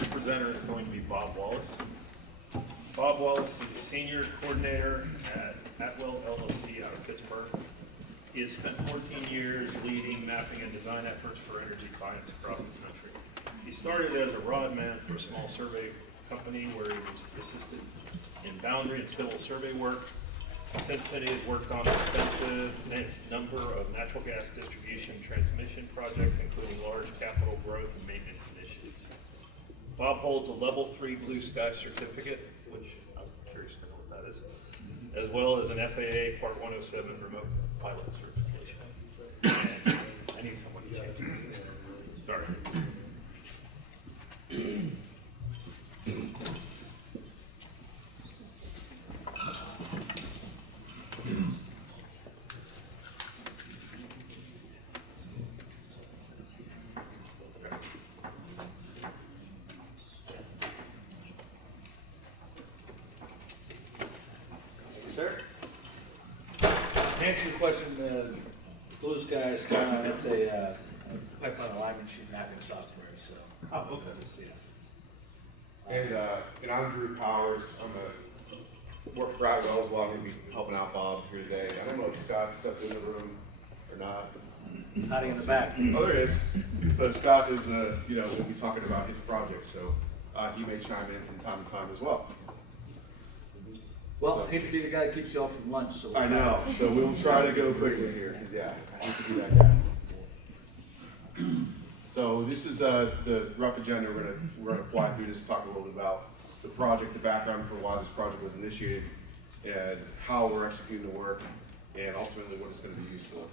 next presenter is going to be Bob Wallace. Bob Wallace is a senior coordinator at Atwell LLC out of Pittsburgh. He has spent 14 years leading mapping and design efforts for energy clients across the country. He started as a rod man for a small survey company where he was assisted in boundary and civil survey work. Since then, he has worked on an extensive number of natural gas distribution transmission projects, including large capital growth and maintenance initiatives. Bob holds a level 3 Blue Sky certificate, which I'm curious to know what that is, as well as an FAA Part 107 remote pilot certification. And I need someone to change this. Sorry. Sir? To answer your question, Blue Sky is kind of, it's a pipeline alignment sheet mapping software, so. Oh, okay. And I'm Drew Powers. I'm work for Atwell as well. I'm going to be helping out Bob here today. I don't know if Scott stepped in the room or not. Hiding in the back. Oh, there he is. So Scott is we'll be talking about his project, so he may chime in from time to time as well. Well, I hate to be the guy that keeps you all from lunch, so. I know, so we'll try to go quickly here, because yeah, I hate to be that guy. So this is the rough agenda. We're gonna fly through this, talk a little bit about the project, the background for why this project was initiated, and how we're executing the work, and ultimately what it's gonna be used for.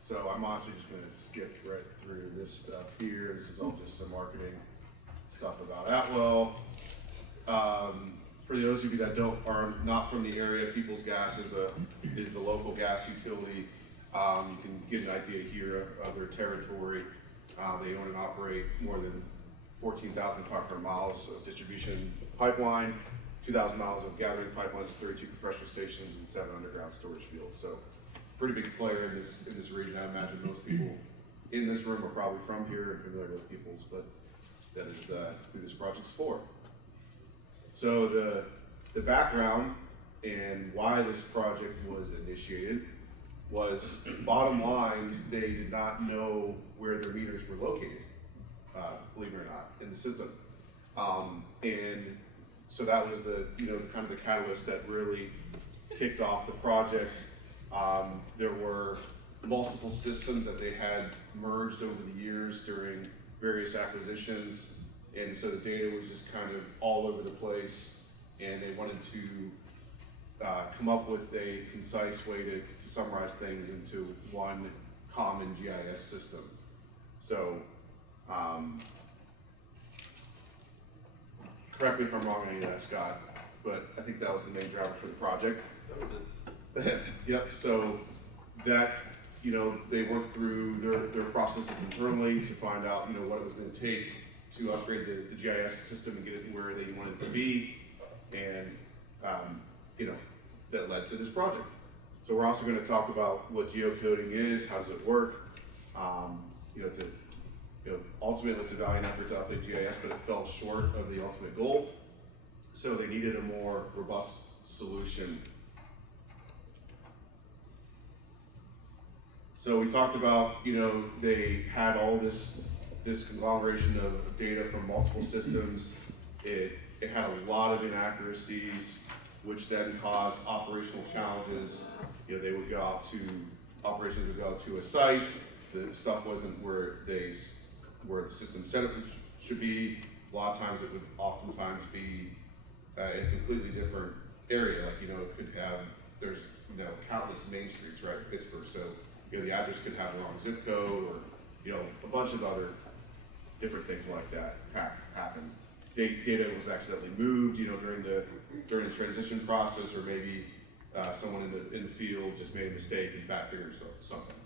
So I'm honestly just gonna skip right through this stuff here. This is all just some marketing stuff about Atwell. For those of you that are not from the area, Peoples Gas is the local gas utility. You can get an idea here of their territory. They own and operate more than 14,500 miles of distribution pipeline, 2,000 miles of gathering pipelines, 32 compressor stations, and 7 underground storage fields. So, pretty big player in this region. I imagine most people in this room are probably from here and familiar with Peoples, but that is who this project's for. So the background and why this project was initiated was, bottom line, they did not know where their meters were located, believe it or not, in the system. And so that was the kind of the catalyst that really kicked off the project. There were multiple systems that they had merged over the years during various acquisitions. And so the data was just kind of all over the place, and they wanted to come up with a concise way to summarize things into one common GIS system. So, correct me if I'm wrong on any of that, Scott, but I think that was the main driver for the project. Yep, so that, they worked through their processes internally to find out, what it was going to take to upgrade the GIS system and get it where they wanted it to be, and that led to this project. So we're also going to talk about what geocoding is, how does it work. Ultimately it's a valiant effort to update GIS, but it fell short of the ultimate goal. So they needed a more robust solution. So we talked about, they had all this conglomeration of data from multiple systems. It had a lot of inaccuracies, which then caused operational challenges. They would go out to, operations would go out to a site, the stuff wasn't where the system said it should be. A lot of times it would oftentimes be in a completely different area. Like, it could have, there's, countless main streets, right, in Pittsburgh. So, the address could have the wrong zip code, or, a bunch of other different things like that happened. Data was accidentally moved, during the transition process, or maybe someone in the field just made a mistake and fat figured something.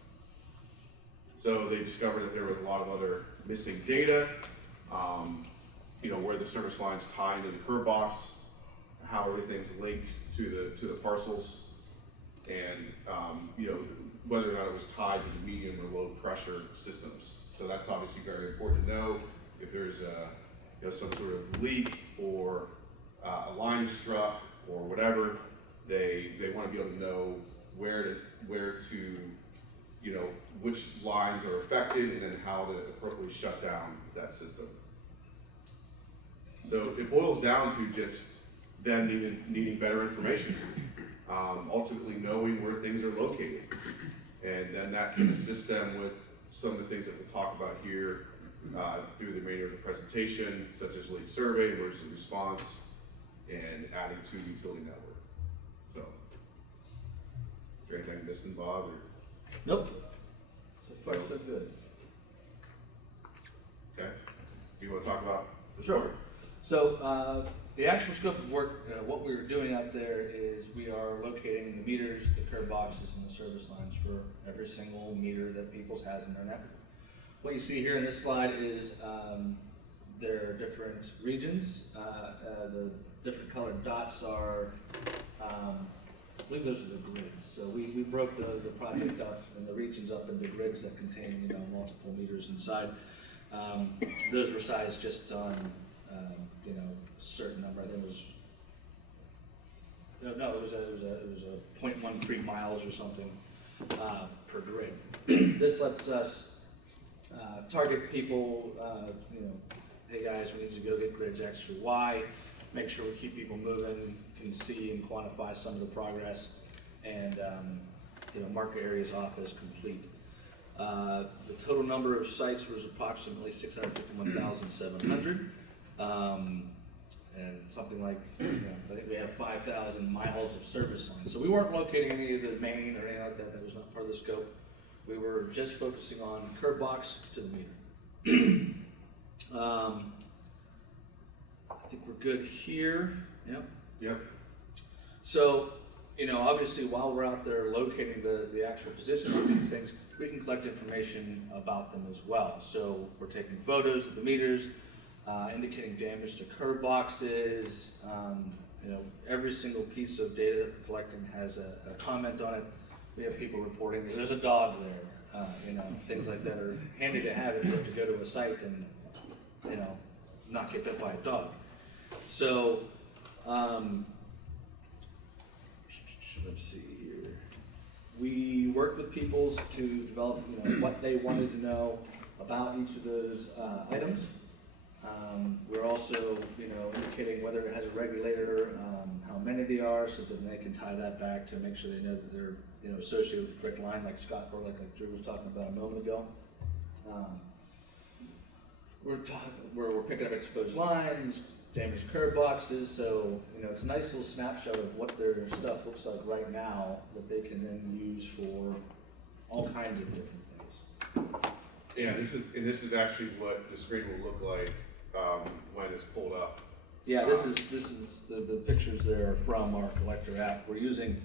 So they discovered that there was a lot of other missing data, where the service lines tie into the curb box, how everything's linked to the parcels, and whether or not it was tied to the medium or low pressure systems. So that's obviously very important to know. if there's some sort of leak or a line struck or whatever, they want to be able to know where to which lines are affected and then how to appropriately shut down that system. So it boils down to just them needing better information, ultimately knowing where things are located. And then that can assist them with some of the things that we'll talk about here through the remainder of the presentation, such as lead survey, emergency response, and adding to utility network. So, is there anything missing, Bob? Or? Nope. So far, so good. Okay. Do you want to talk about this? Sure. So the actual scope of work, what we're doing out there is we are locating the meters, the curb boxes, and the service lines for every single meter that Peoples has in their network. What you see here in this slide is there are different regions. The different colored dots are, I believe those are the grids. So we broke the project up and the regions up into grids that contain multiple meters inside. Those were sized just on certain number. I think it was it was a 0.13 miles or something per grid. This lets us target people. Hey guys, we need to go get grids X or Y. Make sure we keep people moving. Can see and quantify some of the progress, and mark areas off as complete. The total number of sites was approximately 651,700. And something like, I think we have 5,000 miles of service lines. So we weren't locating any of the main or anything like that. That was not part of the scope. We were just focusing on curb box to the meter. I think we're good here. Yep. Yep. So, obviously while we're out there locating the actual position of these things, we can collect information about them as well. So we're taking photos of the meters, indicating damage to curb boxes. Every single piece of data that we're collecting has a comment on it. We have people reporting that there's a dog there. Things like that are handy to have if you have to go to a site and not get bit by a dog. So let's see here. We worked with Peoples to develop what they wanted to know about each of those items. We're also, indicating whether it has a regulator, how many they are, so that they can tie that back to make sure they know that they're, associated with the correct line, like Scott or like Drew was talking about a moment ago. We're picking up exposed lines, damaged curb boxes, so it's a nice little snapshot of what their stuff looks like right now that they can then use for all kinds of different things. Yeah, this is actually what the screen will look like when it's pulled up. Yeah, this is the pictures there from our collector app. We're using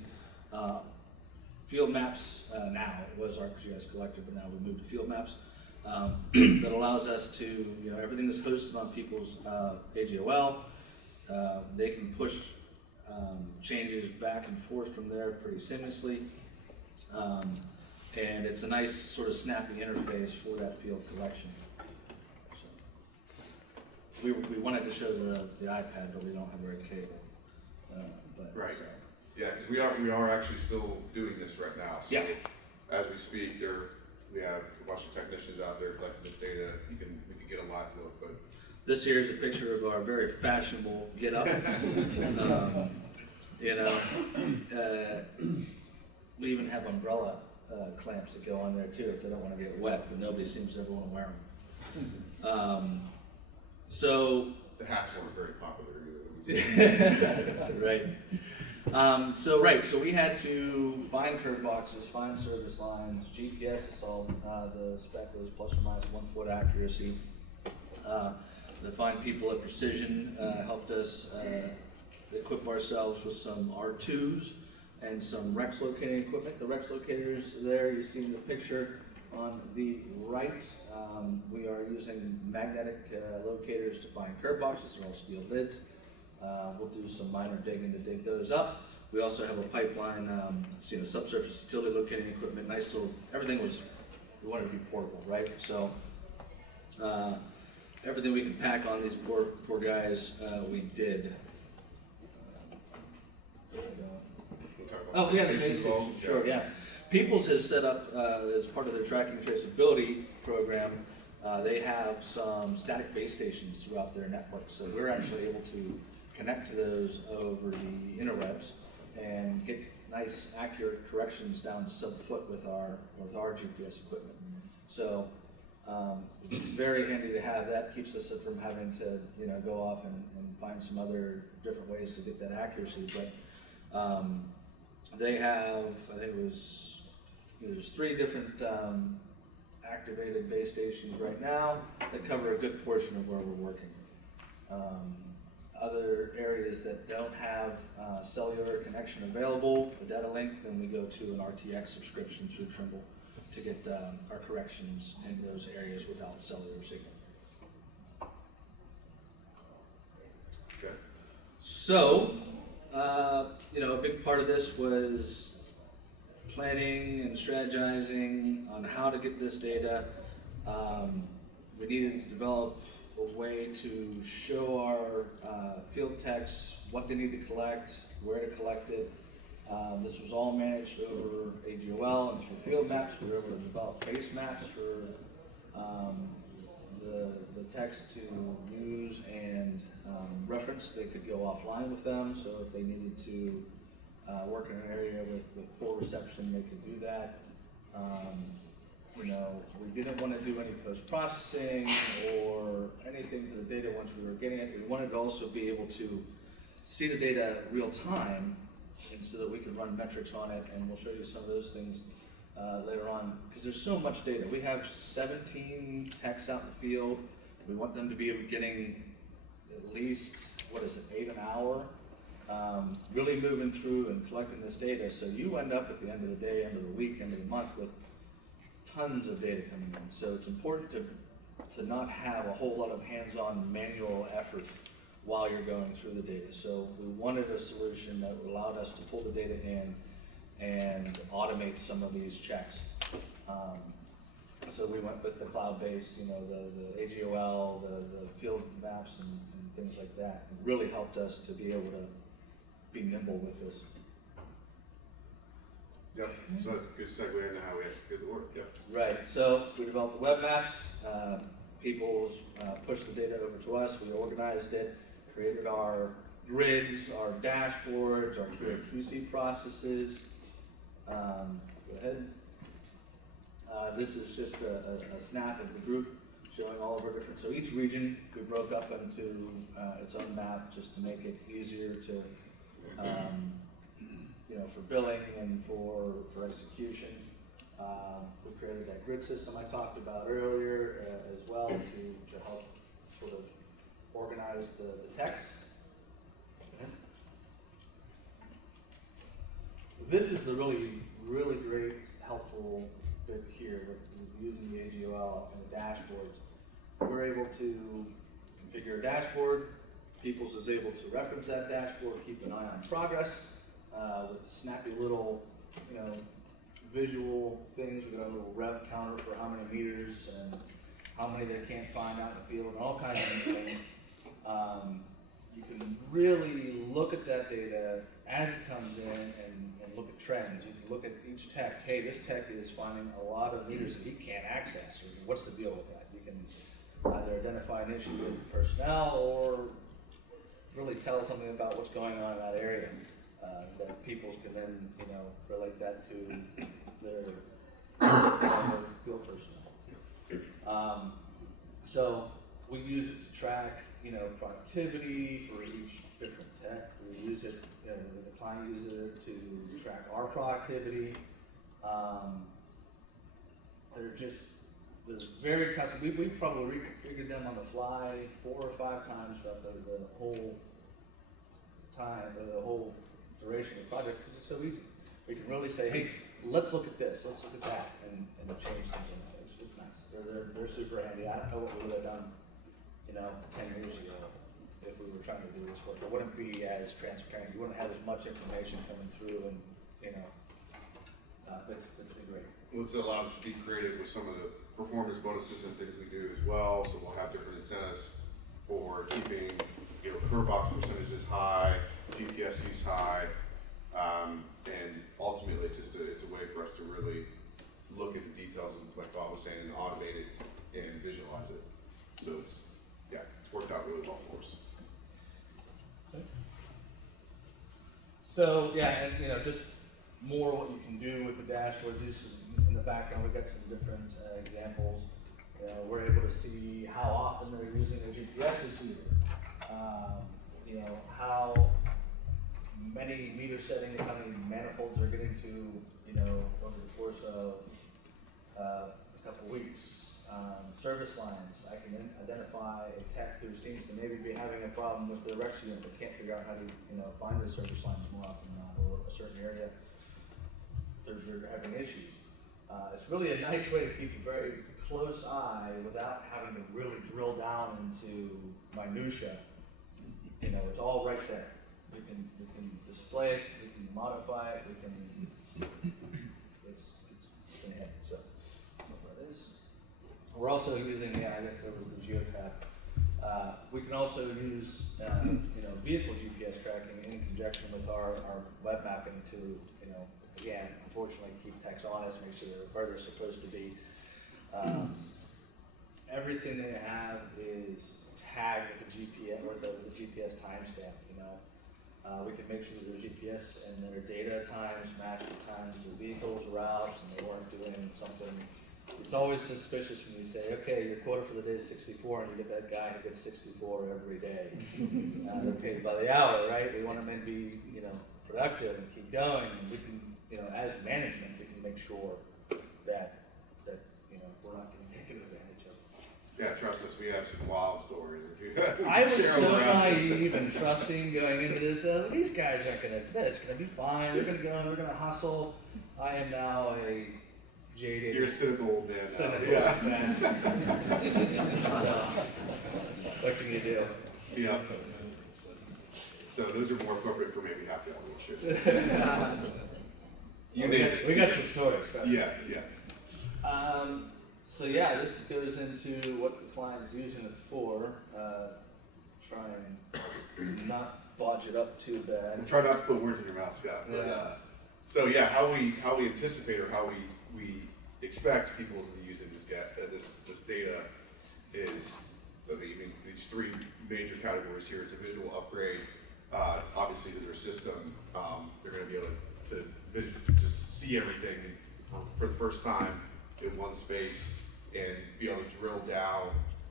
field maps now. It was ArcGIS collector, but now we moved to field maps. That allows us to, everything is hosted on people's AGOL. They can push changes back and forth from there pretty seamlessly. And it's a nice sort of snappy interface for that field collection. So, we wanted to show the iPad, but we don't have a red cable. Right. So. Yeah, because we are actually still doing this right now. So Yeah. As we speak, we have a bunch of technicians out there collecting this data. We can get a live look, but This here is a picture of our very fashionable get-up. We even have umbrella clamps that go on there too if they don't want to get wet, but nobody seems to ever want to wear them. So the hats weren't very popular either. right. So we had to find curb boxes, find service lines. GPS is all the spec was plus or minus 1 foot accuracy. To find people at Precision helped us equip ourselves with some R2s and some Rex locating equipment. The Rex locators there, you see in the picture on the right. We are using magnetic locators to find curb boxes. They're all steel lids. We'll do some minor digging to dig those up. We also have a pipeline, subsurface utility locating equipment. Nice little, everything was, we wanted to be portable, right? So everything we can pack on these poor guys, we did. We'll talk Oh, about yeah, the base base station as well. station, sure, yeah. Peoples has set up, as part of their tracking traceability program, they have some static base stations throughout their network. So we're actually able to connect to those over the interwebs and get nice, accurate corrections down to sub-foot with our GPS equipment. So, very handy to have. That keeps us from having to, go off and find some other different ways to get that accuracy. But they have, I think there's 3 different activated base stations right now that cover a good portion of where we're working. Other areas that don't have cellular connection available, a data link, then we go to an RTX subscription through Trimble to get our corrections in those areas without cellular signal. Okay. So, a big part of this was planning and strategizing on how to get this data. We needed to develop a way to show our field techs what they need to collect, where to collect it. This was all managed over ADOL and through field maps. We were able to develop base maps for the techs to use and reference. They could go offline with them, so if they needed to work in an area with poor reception, they could do that. We didn't want to do any post-processing or anything to the data once we were getting it. We wanted to also be able to see the data real time, and so that we could run metrics on it, and we'll show you some of those things later on, because there's so much data. We have 17 techs out in the field. We want them to be getting at least, 8 an hour, really moving through and collecting this data. So you end up at the end of the day, end of the week, end of the month with tons of data coming in. So it's important to not have a whole lot of hands-on manual effort while you're going through the data. So we wanted a solution that allowed us to pull the data in and automate some of these checks. So we went with the cloud-based, the AGOL, the field maps and things like that. It really helped us to be able to be nimble with this. Yep, so that's a good segue into how we execute the work, yep. Right, so we developed the web maps. People pushed the data over to us. We organized it, created our grids, our dashboards, our QC processes. Go ahead. This is just a snap of the group showing all of our different, so each region we broke up into its own map just to make it easier to, for billing and for execution. We created that grid system I talked about earlier as well to help sort of organize the text. This is the really great, helpful bit here with using the AGOL and the dashboards. We're able to configure a dashboard. Peoples is able to reference that dashboard, keep an eye on progress with snappy little, visual things. We got a little rev counter for how many meters and how many they can't find out in the field and all kinds of things. You can really look at that data as it comes in and look at trends. You can look at each tech. Hey, this tech is finding a lot of meters that he can't access. Or what's the deal with that? You can either identify an issue with personnel or really tell something about what's going on in that area. That peoples can then, relate that to their field personnel. So we use it to track, productivity for each different tech. We use it, the client uses it to track our productivity. They're very custom. We probably reconfigured them on the fly 4 or 5 times throughout the whole time, the whole duration of the project, because it's so easy. We can really say, hey, let's look at this, let's look at that, and change things in it. It's nice. They're super handy. I don't know what we would have done, 10 years ago if we were trying to do this work. It wouldn't be as transparent. You wouldn't have as much information coming through, and but it's been great. Well, it's allowed us to be creative with some of the performance bonuses and things we do as well. So we'll have different incentives for keeping, curb box percentages high, GPS use high, and ultimately it's just it's a way for us to really look at the details, like Bob was saying, and automate it and visualize it. So it's worked out really well for us. So yeah, and just more what you can do with the dashboard. This is in the background. We've got some different examples. We're able to see how often they're using a GPS receiver. How many meter settings, how many manifolds they're getting to, over the course of a couple weeks. Service lines, I can identify a tech who seems to maybe be having a problem with their Rex unit, but can't figure out how to, find the service lines more often than not, or a certain area they're having issues. It's really a nice way to keep a very close eye without having to really drill down into minutia. It's all right there. We can display it, we can modify it, we can. It's been ahead. So that is. We're also using, I guess that was the geotab. We can also use, vehicle GPS tracking in conjunction with our web mapping to, again, unfortunately, keep techs honest, make sure they're where they're supposed to be. Everything they have is tagged with the GPS or the GPS timestamp. We can make sure that their GPS and their data times match the times of the vehicles, routes, and they weren't doing something. It's always suspicious when you say, okay, your quota for the day is 64, and you get that guy who gets 64 every day. They're paid by the hour, right? We want them to be, productive and keep going. And we can, as management, we can make sure that we're not getting taken advantage of. Yeah, trust us, we have some wild stories. If you I was share so them around. naive and trusting going into this. These guys aren't it's gonna be fine. They're gonna go, they're gonna hustle. I am now a jaded. You're a cynical old man now. Cynical Yeah. bastard. So, what can you do? Yeah. So those are more appropriate for maybe happy hour ships. You name it. We got some stories. Trust me. Yeah. So yeah, this goes into what the client's using it for. Try and not bodge it up too bad. I'm trying not to put words in your mouth, Scott. But, so yeah, how we anticipate or how we expect people to be using this data is, these three major categories here. It's a visual upgrade, obviously to their system. They're going to be able to just see everything for the first time in one space and be able to drill down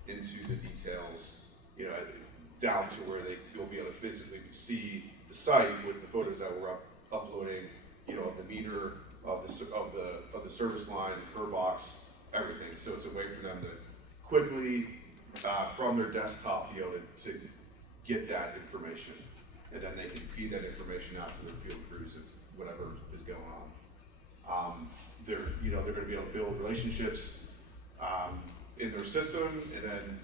into the details, down to where they'll be able to physically see the site with the photos that we're uploading, of the meter, of the service line, the curb box, everything. So it's a way for them to quickly, from their desktop, be able to get that information, and then they can feed that information out to their field crews of whatever is going on. They're going to be able to build relationships in their system, and then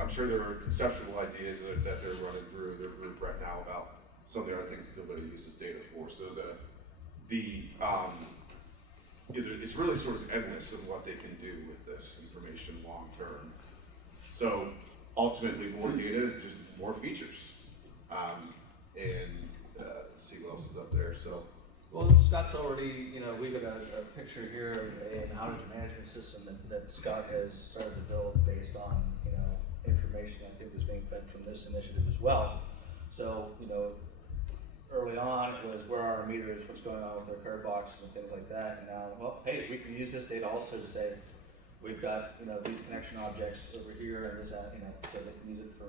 I'm sure there are conceptual ideas that they're running through their group right now about some of the other things that they'll be able to use this data for. So it's really sort of endless of what they can do with this information long term. So ultimately, more data is just more features. See what else is up there. So. Well, Scott's already, we've got a picture here of an outage management system that Scott has started to build based on, information I think is being fed from this initiative as well. So, early on it was where are our meters, what's going on with our curb boxes and things like that. And now, well, hey, we can use this data also to say, we've got, these connection objects over here and this, so they can use it for,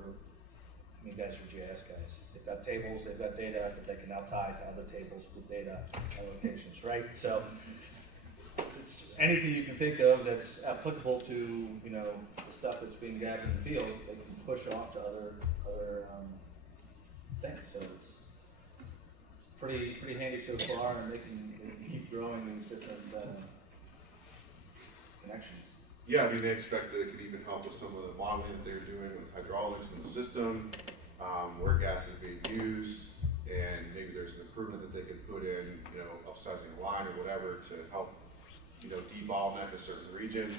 you guys are GIS guys. They've got tables, they've got data that they can now tie to other tables with data and locations, right? So it's anything you can think of that's applicable to, the stuff that's being gathered in the field, they can push off to other things. So it's pretty handy so far, and they can keep growing these different connections. Yeah, they expect that it could even help with some of the modeling that they're doing with hydraulics in the system, where gas is being used, and maybe there's an improvement that they could put in, upsizing a line or whatever to help, debottleneck a certain region.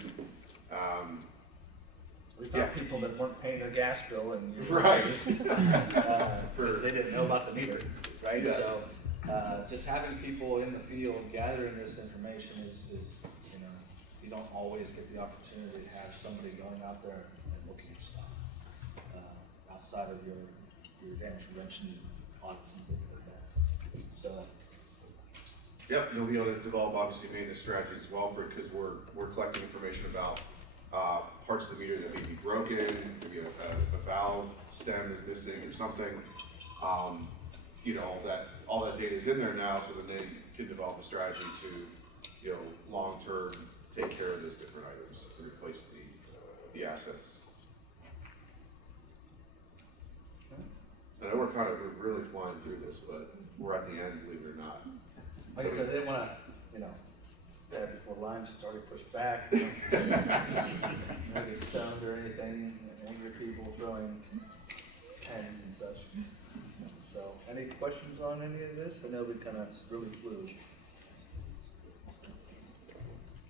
We found people that weren't paying their gas bill and Right. because they didn't know about the meter, right? Yeah. So, just having people in the field gathering this information is, you know, you don't always get the opportunity to have somebody going out there and looking at stuff, outside of your damage prevention audits and things like that. So, Yep, you'll be able to develop obviously maintenance strategies as well because we're collecting information about parts of the meter that may be broken, maybe a valve stem is missing or something. You know, all that data is in there now, so then they can develop a strategy to, you know, long-term take care of those different items to replace the assets. I know we're really flying through this, but we're at the end, believe it or not. like I said, I didn't want to, you know, before lunch, it's already pushed back. You know, get stoned or anything, angry people throwing pens and such. So, any questions on any of this? I know we kind of really flew.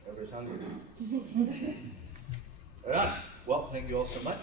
Everybody's hungry. All right. Well, thank you all so much.